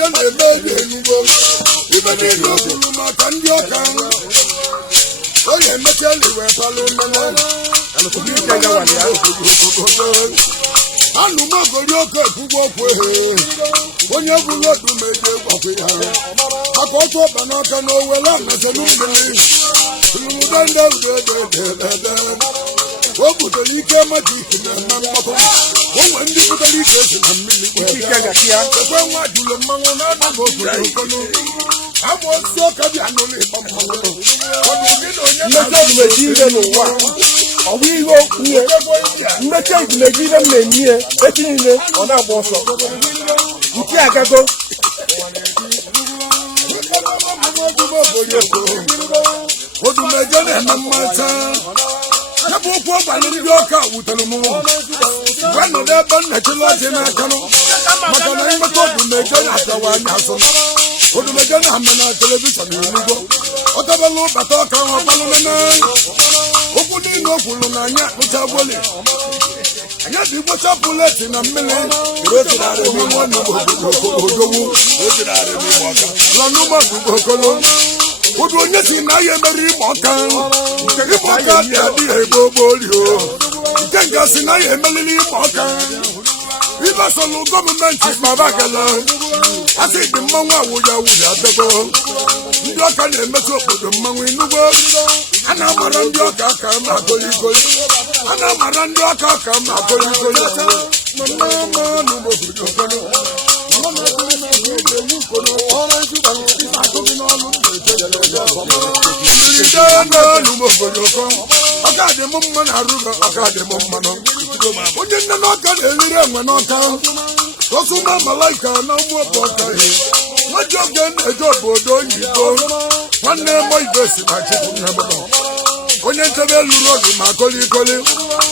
meje na-eme oge enugbo ibe niile okwuru maka ndị ọka onye emechela iwe palụ nnene anụmagori oke ekwugbo okwu onye bụrụ odu meje gwakwe ya maka otu ọba n'aka na owele anaselu mmiri lụrụdende udededede o butere ike majik na-eme mgbakọ onwe ndị butere ike esi na mmiri ekwe nwa jụrụ mmanwụ na-anaghị obodo okolo ama osisi ọka bịa n'ụlọ ịgba mmanwụ mmechi ezumeji ire n'ụwa ọ bụ ihe okwu mmechi ezumeji ire m na-eme ihe echi niile ọ na-agba ọsọ nke agago odumeje na-eme mmata ebe okwu ọgbalị ndị ọka wutere m gwa nọdụ ebe nnechila ọjị n'aka maka na ịmeta odumeje na-apịawa anya asọ odumeje na-ame na telivishọn enugbo ọ tabala ụbata ọka ahụ ọkpalụ nene okwu niile o kwuru na anya akpụcha gboli anya dị igbocha pụleti na mmiri odogwu odu onye si na ya emere ịgba ọka nke ịgba ọka dị adịghị egbe ogbolio nke nga si na ya emeliri ịgba ọka ịgbasolu gọọmenti kpabagala asị dị mmanwụ awụya awụya adego ndị ọka na-emetụ obodo mmanwụ inugbo a na-amara ndị ọka aka ma goligoli a na-amara ndị ọka aka ma goligoli ọka dị m mma na arụgo ọka dị m mmanụ onye nne n'ọka na-eriri enwe n'ọka osuma malaika na ụmụ ọka nwaji oge na-eje obodo oyibo nwanne m ibe si na chukwu nne m onye nchebe lụrụ ọdụ ma kolikoli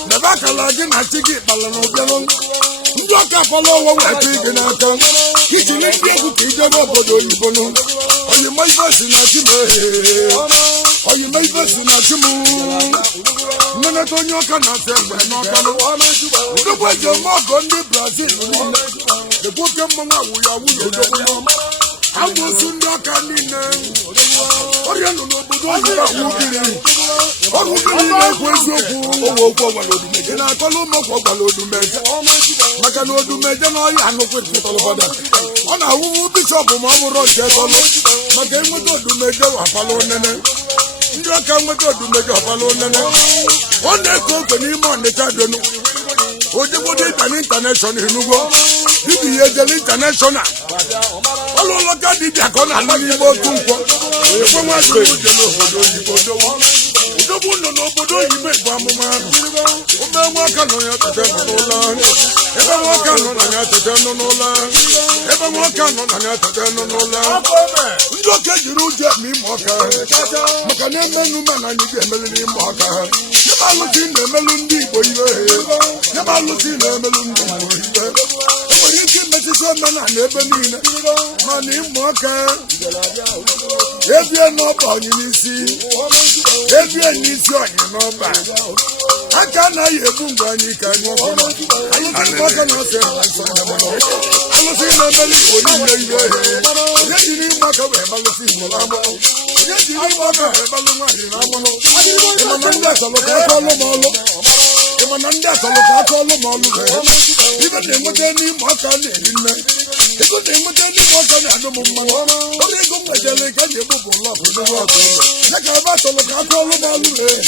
nebe akala gị na chi gị kpala na ụbịanụ ndị ọka fọlọ ụwa weta gị n'aka ijiri ndị egwu ka ijebe obodo oyibo oyima ibe si na chi m oyima ibe si na chi m nneneta onye ọka na-ata egbe n'ọka ndokwa eji eme ọgọ ndị Brazil niile ekwu oke mmanwụ awụya awụ na odogwu amụsụ ndị ọka niile ọrịa nọ n'obodo oyibo awụgiri ọrụ gịnị na-ekwu eziokwu ị na-akọla ụmụọkwa ọgbara odumeje maka na odumeje na ọhịa anụkwu tọlụbada ọ na-awụwu bishọp ma ọ bụrụ nke tọlụ maka enweta odumeje wapala onene ndị ọka nweta odumeje ọpala onene ọ na-eke oke n'ime Ọnịcha donu ojegbodo ịbịa n'intaneshọnal enugbo dibia ihe ejele intaneshọnal ọlụlọka dibịa ka ọ na-alụ n'ime otu nkwọ ekwe nwaji uje n'obodo oyibo odogwu nọ n'obodo oyibo bụ amụma ahụ ome nwoke nọ ya tete nọ n'ụlọ ebe nwoke nọ na ya tete nọ n'ụlọ ebe nwoke nọ na ya tete nọ n'ụlọ ndị oke jiri ụjọ eme ime ọka maka na emenu ma na anyị ga-emeliri ime ọka ebe alụsị na-emelu ndị Igbo iwe ebe alụsị na-emelu ndị Igbo iwe enwere ike imetụta omenala ebe niile mana ịmụ ọka ebie n'ọba onye n'isi ebie n'isi onye n'ọba aka anaghị ebu mgbe anyị ka anyị alụsị na-emeli Igbo niile iwe onye jiri ịmụ aka wee gbalụsị Igbo n'amụrụ onye jiri ịmụ aka wee gbalụ nwaanyị n'amụrụ ịmana ndị asalụ ka aka ọlụ ma ọlụ ịmana ndị asalụ ka aka ọlụ ma ọlụ ibe na-enweta n'ime ọka na-eri nne ego na-enweta n'ime ọka na-adụ m mmanụ ọrụ ego m nwejere ka a na-egbu bụ ụlọ ọkụ ya ka ebe asalụ ka aka ọlụ ma ọlụ